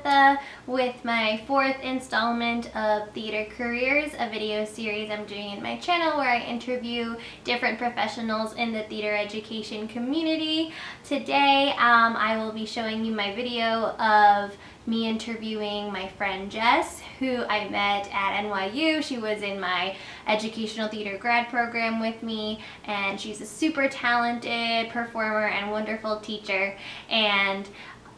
Tabitha with my fourth installment of Theater Careers, a video series I'm doing in my channel where I interview different professionals in the theater education community. Today I will be showing you my video of me interviewing my friend Jess, who I met at NYU. She was in my educational theater grad program with me, and she's a super talented performer and wonderful teacher. And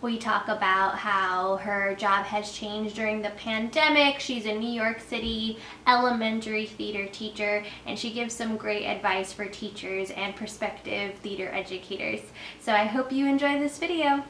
we talk about how her job has changed during the pandemic. She's a New York City elementary theater teacher, and she gives some great advice for teachers and prospective theater educators. So I hope you enjoy this video.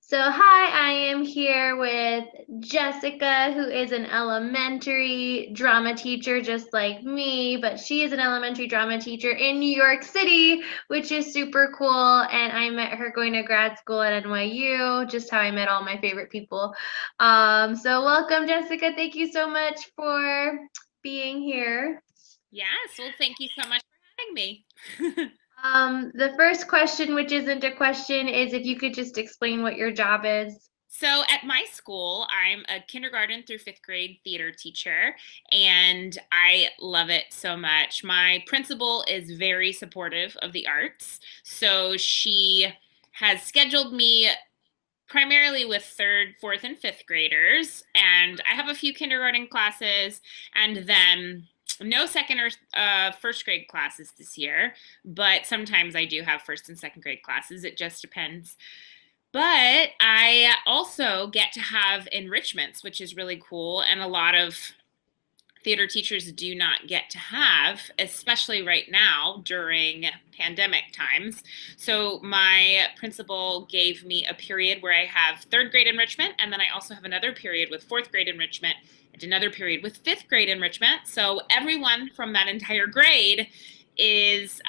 So hi, I am here with Jessica, who is an elementary drama teacher just like me, but she is an elementary drama teacher in New York City, which is super cool. And I met her going to grad school at NYU, just how I met all my favorite people. So welcome, Jessica. Thank you so much for being here. Yes, well, thank you so much for having me. The first question, which isn't a question, is if you could just explain what your job is. So, at my school, I'm a kindergarten through fifth grade theater teacher, and I love it so much. My principal is very supportive of the arts, so she has scheduled me primarily with third, fourth, and fifth graders, and I have a few kindergarten classes, and then no second or first grade classes this year, but sometimes I do have first and second grade classes. It just depends. But I also get to have enrichments, which is really cool, and a lot of theater teachers do not get to have, especially right now during pandemic times. So my principal gave me a period where I have third grade enrichment, and then I also have another period with fourth grade enrichment and another period with fifth grade enrichment. So everyone from that entire grade is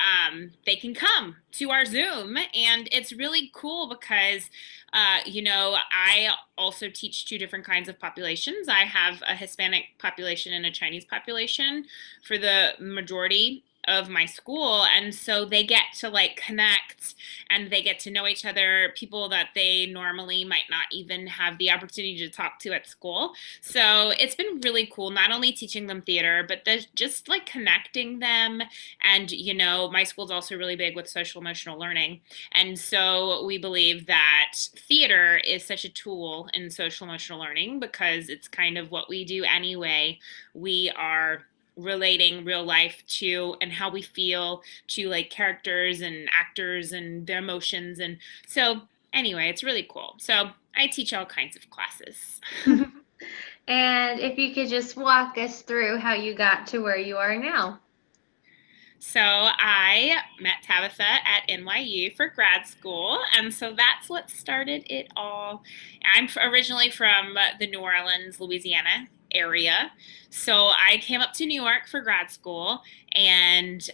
they can come to our Zoom, and it's really cool because I also teach two different kinds of populations. I have a Hispanic population and a Chinese population for the majority of my school, and so they get to like connect and they get to know each other, people that they normally might not even have the opportunity to talk to at school. So it's been really cool, not only teaching them theater, but just like connecting them. And my school's also really big with social emotional learning, and so we believe that theater is such a tool in social emotional learning because it's kind of what we do anyway. We are relating real life to and how we feel to like characters and actors and their emotions. And so anyway, it's really cool. So I teach all kinds of classes. And if you could just walk us through how you got to where you are now. So I met Tabitha at NYU for grad school, and so that's what started it all. I'm originally from the New Orleans, Louisiana area, so I came up to New York for grad school and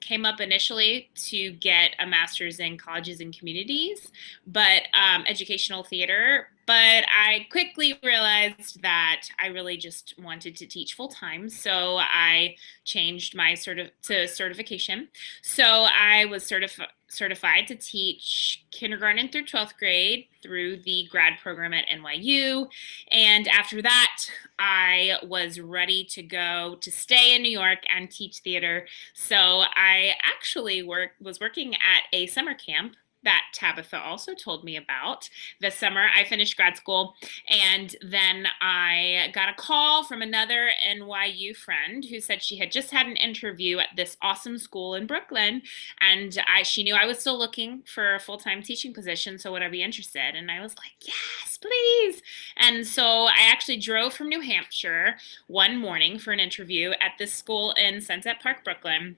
came up initially to get a master's in colleges and communities, but educational theater. But I quickly realized that I really just wanted to teach full time, so I changed my certification. So I was certified to teach kindergarten through 12th grade through the grad program at NYU. And after that, I was ready to go to stay in New York and teach theater. So I actually was working at a summer camp that Tabitha also told me about. This summer, I finished grad school, and then I got a call from another NYU friend who said she had just had an interview at this awesome school in Brooklyn, and she knew I was still looking for a full-time teaching position, so would I be interested? And I was like, yes, please. And so I actually drove from New Hampshire one morning for an interview at this school in Sunset Park, Brooklyn.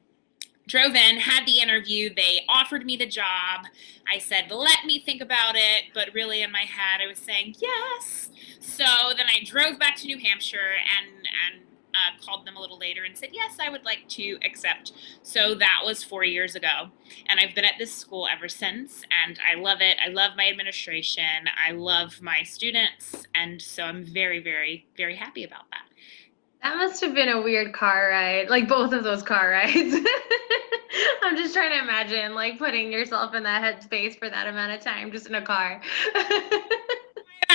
Drove in, had the interview. They offered me the job. I said, let me think about it. But really, in my head, I was saying yes. So then I drove back to New Hampshire and called them a little later and said, yes, I would like to accept. So that was 4 years ago. And I've been at this school ever since. And I love it. I love my administration. I love my students. And so I'm very, very, very happy about that. That must have been a weird car ride, like both of those car rides. I'm just trying to imagine like putting yourself in that headspace for that amount of time just in a car.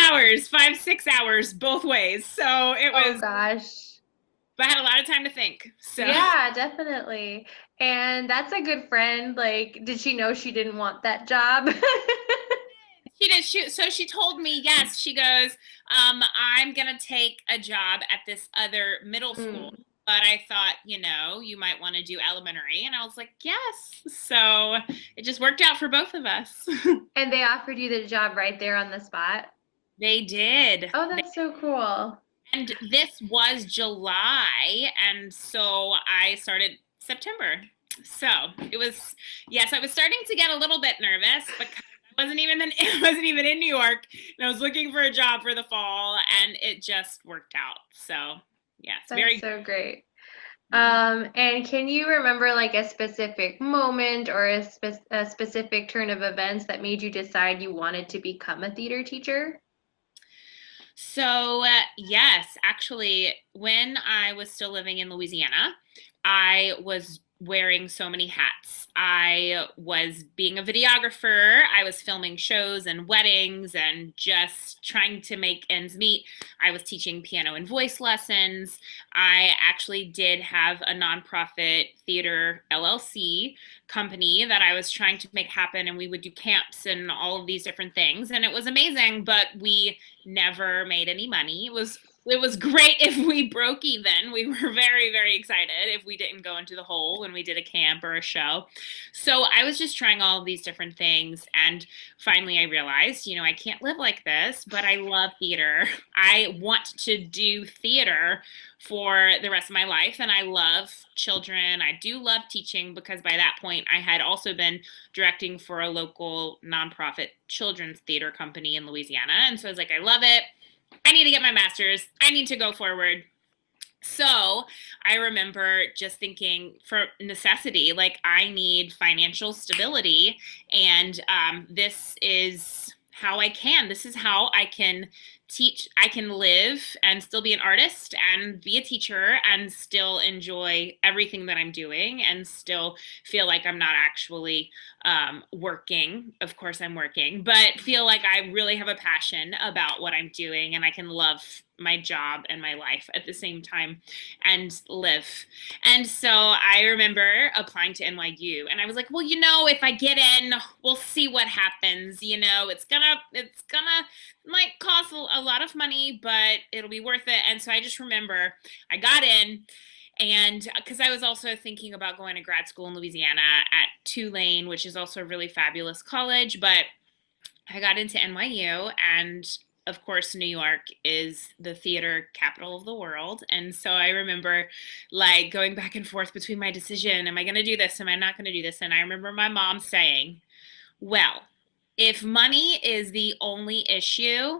hours, 5, 6 hours both ways. So it Oh was, gosh. but I had a lot of time to think. So Yeah, definitely. And that's a good friend. Like, did she know she didn't want that job? she did. So she told me yes. She goes, I'm gonna take a job at this other middle school. Mm. But I thought, you might want to do elementary. And I was like, yes. So it just worked out for both of us. And they offered you the job right there on the spot? They did. Oh, that's so cool. And this was July. And so I started September. So it was, yes, I was starting to get a little bit nervous because I wasn't even in New York, and I was looking for a job for the fall, and it just worked out. So yes, That's very. so great. Mhm. And can you remember like a specific moment or a specific turn of events that made you decide you wanted to become a theater teacher? So, yes, actually, when I was still living in Louisiana, I was wearing so many hats. I was being a videographer, I was filming shows and weddings and just trying to make ends meet. I was teaching piano and voice lessons. I actually did have a nonprofit theater LLC company that I was trying to make happen, and we would do camps and all of these different things. And it was amazing, but we never made any money. It was great if we broke even. We were very, very excited if we didn't go into the hole when we did a camp or a show. So I was just trying all of these different things. And finally, I realized, I can't live like this, but I love theater. I want to do theater for the rest of my life. And I love children. I do love teaching because by that point, I had also been directing for a local nonprofit children's theater company in Louisiana. And so I was like, I love it. I need to get my master's. I need to go forward. So I remember just thinking for necessity, like I need financial stability. And this is how I can. This is how I can teach. I can live and still be an artist and be a teacher and still enjoy everything that I'm doing and still feel like I'm not actually working. Of course, I'm working, but feel like I really have a passion about what I'm doing and I can love my job and my life at the same time and live. And so I remember applying to NYU and I was like, well, if I get in, we'll see what happens. It's gonna might cost a lot of money, but it'll be worth it. And so I just remember I got in, and because I was also thinking about going to grad school in Louisiana at Tulane, which is also a really fabulous college, but I got into NYU, and of course, New York is the theater capital of the world. And so I remember like going back and forth between my decision, am I going to do this? Am I not going to do this? And I remember my mom saying, well, if money is the only issue,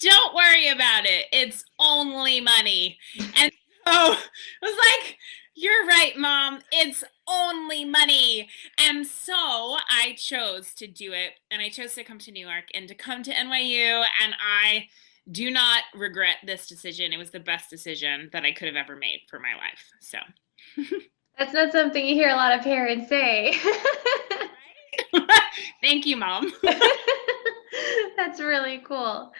don't worry about it. It's only money. And so I was like, you're right, Mom. It's only money. And so I chose to do it. And I chose to come to New York and to come to NYU. And I do not regret this decision. It was the best decision that I could have ever made for my life. So, That's not something you hear a lot of parents say. thank you, Mom. That's really cool.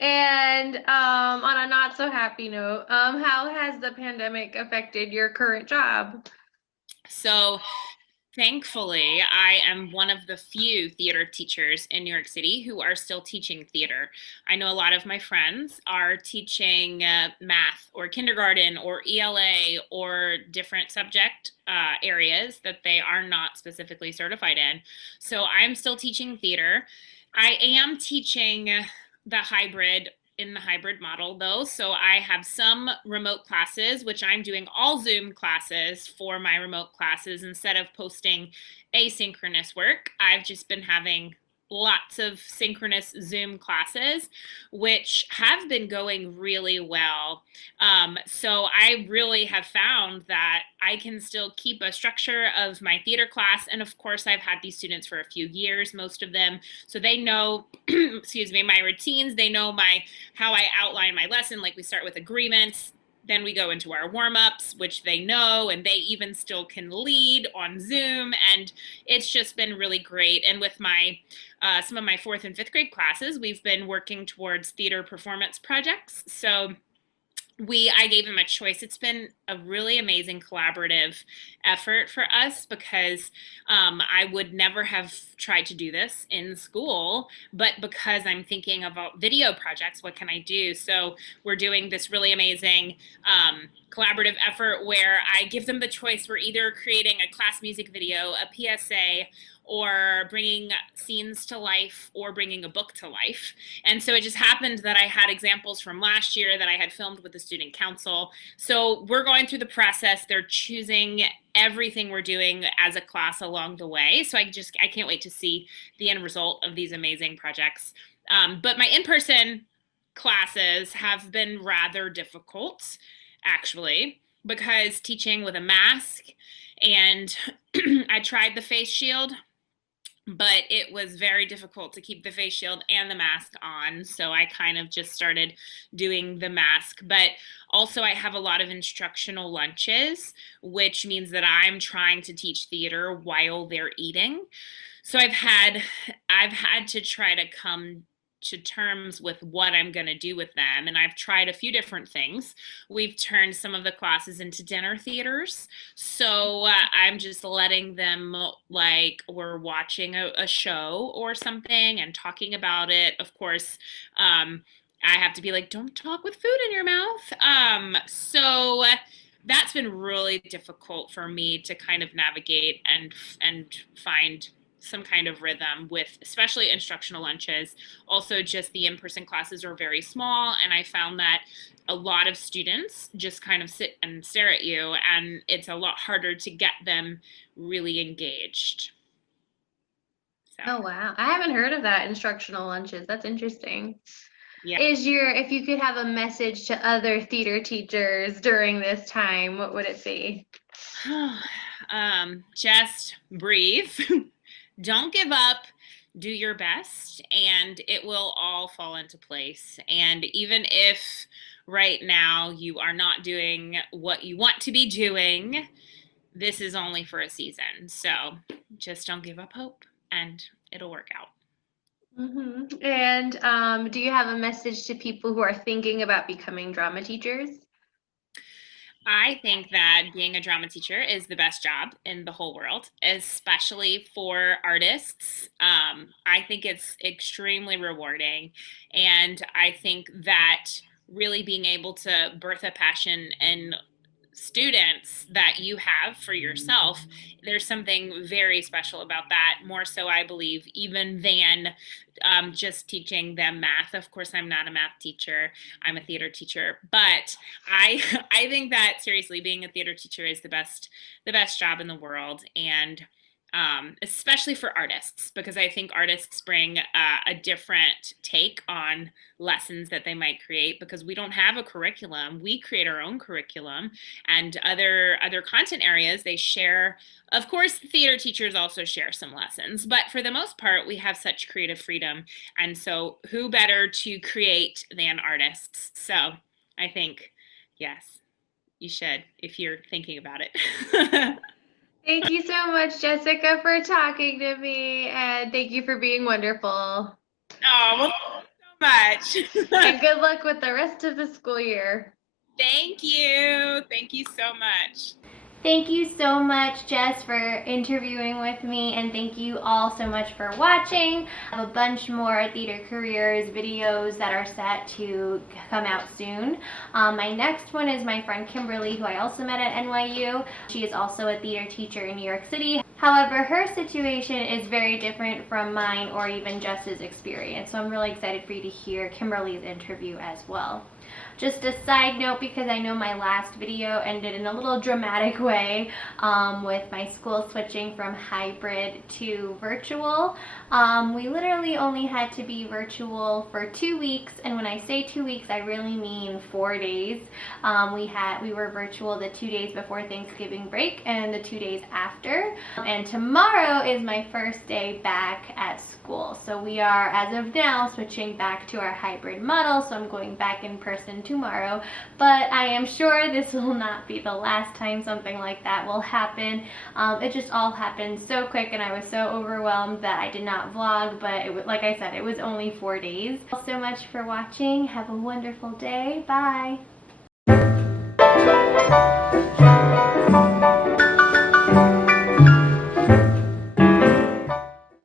And on a not so happy note, how has the pandemic affected your current job? So, thankfully, I am one of the few theater teachers in New York City who are still teaching theater. I know a lot of my friends are teaching math or kindergarten or ELA or different subject areas that they are not specifically certified in. So I'm still teaching theater. I am teaching the hybrid model though. So I have some remote classes, which I'm doing all Zoom classes for my remote classes instead of posting asynchronous work. I've just been having lots of synchronous Zoom classes, which have been going really well. So I really have found that I can still keep a structure of my theater class. And of course, I've had these students for a few years, most of them. So they know, excuse me, my routines. They know how I outline my lesson. Like we start with agreements. then we go into our warm-ups, which they know, and they even still can lead on Zoom, and it's just been really great. And with my some of my fourth and fifth grade classes, we've been working towards theater performance projects. So I gave them a choice. It's been a really amazing collaborative effort for us because I would never have tried to do this in school, but because I'm thinking about video projects, what can I do? So we're doing this really amazing collaborative effort where I give them the choice. We're either creating a class music video, a PSA, or bringing scenes to life, or bringing a book to life. And so it just happened that I had examples from last year that I had filmed with the student council. So we're going through the process. They're choosing everything we're doing as a class along the way. So I can't wait to see the end result of these amazing projects. But my in-person classes have been rather difficult, actually, because teaching with a mask, and I tried the face shield, but it was very difficult to keep the face shield and the mask on. So I kind of just started doing the mask. But also, I have a lot of instructional lunches, which means that I'm trying to teach theater while they're eating. So I've had to try to come to terms with what I'm going to do with them, and I've tried a few different things. We've turned some of the classes into dinner theaters, so I'm just letting them, like, we're watching a show or something and talking about it. Of course, I have to be like, don't talk with food in your mouth. So that's been really difficult for me to kind of navigate and find some kind of rhythm with, especially instructional lunches. Also, just the in-person classes are very small, and I found that a lot of students just kind of sit and stare at you, and it's a lot harder to get them really engaged. So Oh wow. I haven't heard of that, instructional lunches. That's interesting. yeah. If you could have a message to other theater teachers during this time, what would it be? Just breathe. Don't give up. Do your best, and it will all fall into place. And even if right now you are not doing what you want to be doing, this is only for a season. So just don't give up hope, and it'll work out. And do you have a message to people who are thinking about becoming drama teachers? I think that being a drama teacher is the best job in the whole world, especially for artists. I think it's extremely rewarding. And I think that really being able to birth a passion in students that you have for yourself, there's something very special about that, more so I believe even than just teaching them math. Of course, I'm not a math teacher, I'm a theater teacher, but I I think that seriously being a theater teacher is the best job in the world. And especially for artists, because I think artists bring a different take on lessons that they might create, because we don't have a curriculum. We create our own curriculum, and other content areas they share. Of course, theater teachers also share some lessons, but for the most part, we have such creative freedom. And so, who better to create than artists? So, I think, yes, you should if you're thinking about it. Thank you so much, Jessica, for talking to me, and thank you for being wonderful. Oh, well, thank you so much. And good luck with the rest of the school year. Thank you. Thank you so much. Thank you so much, Jess, for interviewing with me, and thank you all so much for watching. I have a bunch more theater careers videos that are set to come out soon. My next one is my friend Kimberly, who I also met at NYU. She is also a theater teacher in New York City. However, her situation is very different from mine or even Jess's experience, so I'm really excited for you to hear Kimberly's interview as well. Just a side note, because I know my last video ended in a little dramatic way with my school switching from hybrid to virtual. We literally only had to be virtual for 2 weeks, and when I say 2 weeks, I really mean 4 days. We were virtual the 2 days before Thanksgiving break and the 2 days after, And tomorrow is my first day back at school. So we are, as of now, switching back to our hybrid model. So I'm going back in person tomorrow. But I am sure this will not be the last time something like that will happen. It just all happened so quick, and I was so overwhelmed that I did not vlog. But it was, like I said, it was only 4 days. Thanks so much for watching. Have a wonderful day. Bye.